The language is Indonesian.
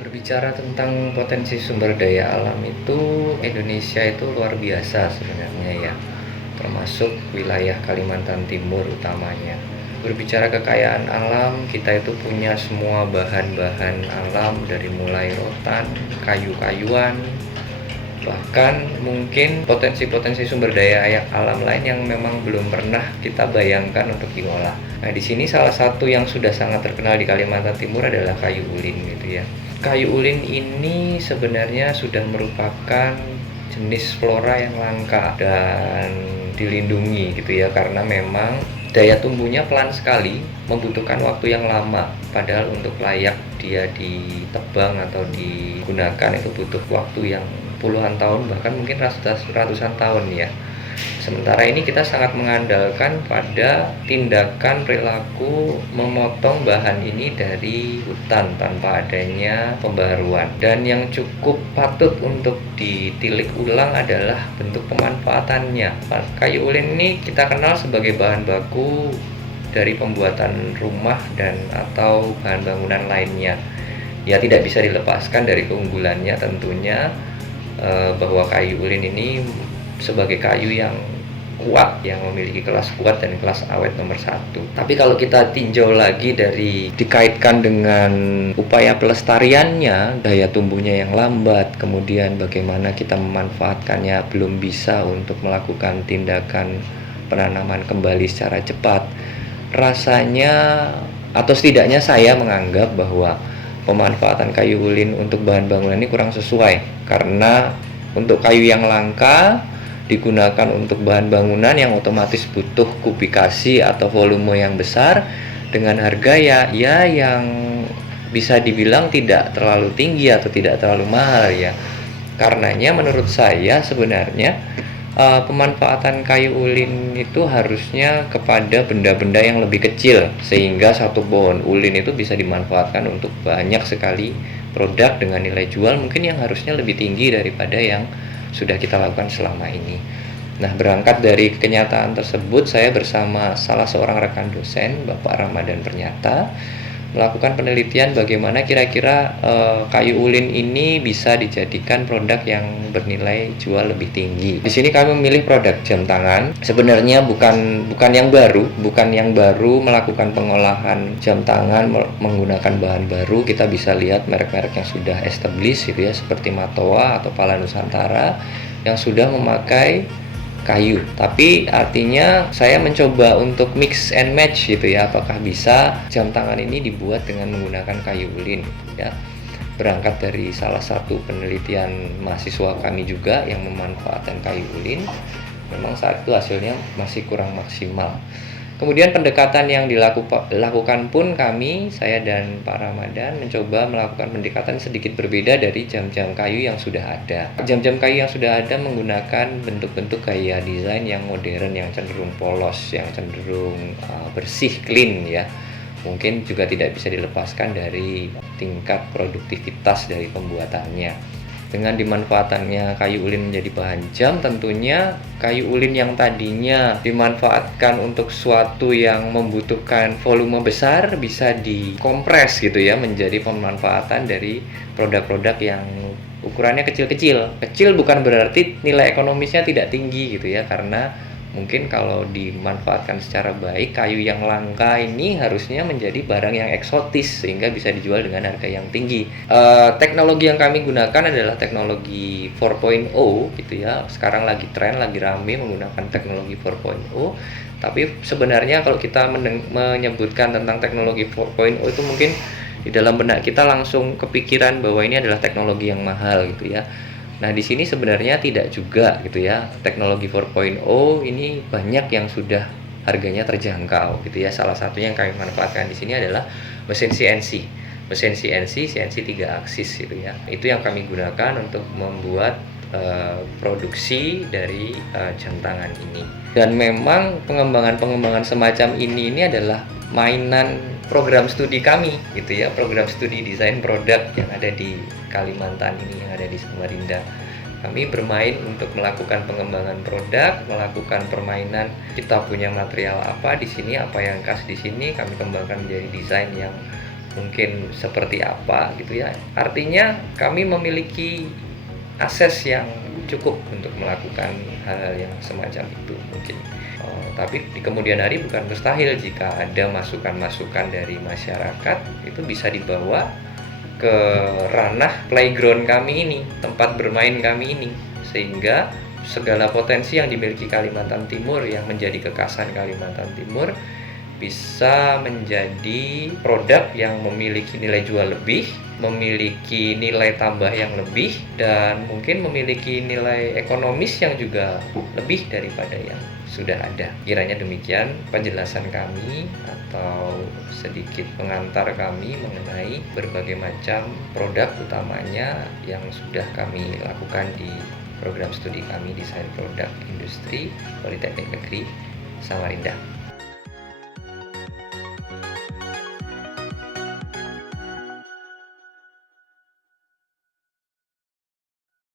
Berbicara tentang potensi sumber daya alam itu, Indonesia itu luar biasa sebenarnya ya, termasuk wilayah Kalimantan Timur utamanya. Berbicara kekayaan alam, kita itu punya semua bahan-bahan alam dari mulai rotan, kayu-kayuan, bahkan mungkin potensi-potensi sumber daya alam lain yang memang belum pernah kita bayangkan untuk diolah. Nah, di sini salah satu yang sudah sangat terkenal di Kalimantan Timur adalah kayu ulin gitu ya. Kayu ulin ini sebenarnya sudah merupakan jenis flora yang langka dan dilindungi gitu ya, karena memang daya tumbuhnya pelan sekali, membutuhkan waktu yang lama. Padahal untuk layak dia ditebang atau digunakan itu butuh waktu yang puluhan tahun, bahkan mungkin ratusan tahun ya. Sementara ini kita sangat mengandalkan pada tindakan perilaku memotong bahan ini dari hutan tanpa adanya pembaruan. Dan yang cukup patut untuk ditilik ulang adalah bentuk pemanfaatannya. Kayu ulin ini kita kenal sebagai bahan baku dari pembuatan rumah dan atau bahan bangunan lainnya. Ya, tidak bisa dilepaskan dari keunggulannya tentunya, bahwa kayu ulin ini sebagai kayu yang kuat, yang memiliki kelas kuat dan kelas awet nomor 1. Tapi kalau kita tinjau lagi dari dikaitkan dengan upaya pelestariannya, daya tumbuhnya yang lambat, kemudian bagaimana kita memanfaatkannya belum bisa untuk melakukan tindakan penanaman kembali secara cepat, rasanya atau setidaknya saya menganggap bahwa pemanfaatan kayu ulin untuk bahan bangunan ini kurang sesuai, karena untuk kayu yang langka digunakan untuk bahan bangunan yang otomatis butuh kubikasi atau volume yang besar dengan harga ya yang bisa dibilang tidak terlalu tinggi atau tidak terlalu mahal ya. Karenanya menurut saya sebenarnya pemanfaatan kayu ulin itu harusnya kepada benda-benda yang lebih kecil, sehingga satu pohon ulin itu bisa dimanfaatkan untuk banyak sekali produk dengan nilai jual mungkin yang harusnya lebih tinggi daripada yang sudah kita lakukan selama ini. Nah, berangkat dari kenyataan tersebut, saya bersama salah seorang rekan dosen, Bapak Ramadan Pernyata, melakukan penelitian bagaimana kira-kira kayu ulin ini bisa dijadikan produk yang bernilai jual lebih tinggi. Di sini kami memilih produk jam tangan. Sebenarnya bukan yang baru melakukan pengolahan jam tangan menggunakan bahan baru. Kita bisa lihat merek-merek yang sudah established gitu ya, seperti Matoa atau Pala Nusantara yang sudah memakai kayu. Tapi artinya saya mencoba untuk mix and match gitu ya, apakah bisa jam tangan ini dibuat dengan menggunakan kayu ulin ya. Berangkat dari salah satu penelitian mahasiswa kami juga yang memanfaatkan kayu ulin, memang saat itu hasilnya masih kurang maksimal. Kemudian pendekatan yang dilakukan pun saya dan Pak Ramadan mencoba melakukan pendekatan sedikit berbeda dari jam-jam kayu yang sudah ada. Jam-jam kayu yang sudah ada menggunakan bentuk-bentuk gaya desain yang modern, yang cenderung polos, yang cenderung bersih, clean ya. Mungkin juga tidak bisa dilepaskan dari tingkat produktivitas dari pembuatannya. Dengan dimanfaatannya kayu ulin menjadi bahan jam, tentunya kayu ulin yang tadinya dimanfaatkan untuk suatu yang membutuhkan volume besar bisa dikompres gitu ya, menjadi pemanfaatan dari produk-produk yang ukurannya kecil-kecil. Kecil bukan berarti nilai ekonomisnya tidak tinggi gitu ya, karena mungkin kalau dimanfaatkan secara baik, kayu yang langka ini harusnya menjadi barang yang eksotis sehingga bisa dijual dengan harga yang tinggi. Teknologi yang kami gunakan adalah teknologi 4.0 gitu ya. Sekarang lagi tren, lagi rame menggunakan teknologi 4.0. Tapi sebenarnya kalau kita menyebutkan tentang teknologi 4.0 itu mungkin di dalam benak kita langsung kepikiran bahwa ini adalah teknologi yang mahal gitu ya. Nah, di sini sebenarnya tidak juga gitu ya. Teknologi 4.0 ini banyak yang sudah harganya terjangkau gitu ya. Salah satunya yang kami manfaatkan di sini adalah mesin CNC. Mesin CNC 3 aksis gitu ya. Itu yang kami gunakan untuk membuat produksi dari jam tangan ini. Dan memang pengembangan semacam ini adalah mainan program studi kami gitu ya, program studi desain produk yang ada di Kalimantan ini, yang ada di Samarinda. Kami bermain untuk melakukan pengembangan produk, melakukan permainan. Kita punya material apa di sini, apa yang khas di sini, kami kembangkan menjadi desain yang mungkin seperti apa gitu ya. Artinya kami memiliki akses yang cukup untuk melakukan hal-hal yang semacam itu mungkin. Tapi di kemudian hari bukan mustahil jika ada masukan-masukan dari masyarakat, itu bisa dibawa ke ranah playground kami ini, tempat bermain kami ini, sehingga segala potensi yang dimiliki Kalimantan Timur yang menjadi kekhasan Kalimantan Timur bisa menjadi produk yang memiliki nilai jual lebih, memiliki nilai tambah yang lebih, dan mungkin memiliki nilai ekonomis yang juga lebih daripada yang sudah ada. Kiranya demikian penjelasan kami atau sedikit pengantar kami mengenai berbagai macam produk utamanya yang sudah kami lakukan di program studi kami Desain Produk Industri Politeknik Negeri Samarinda.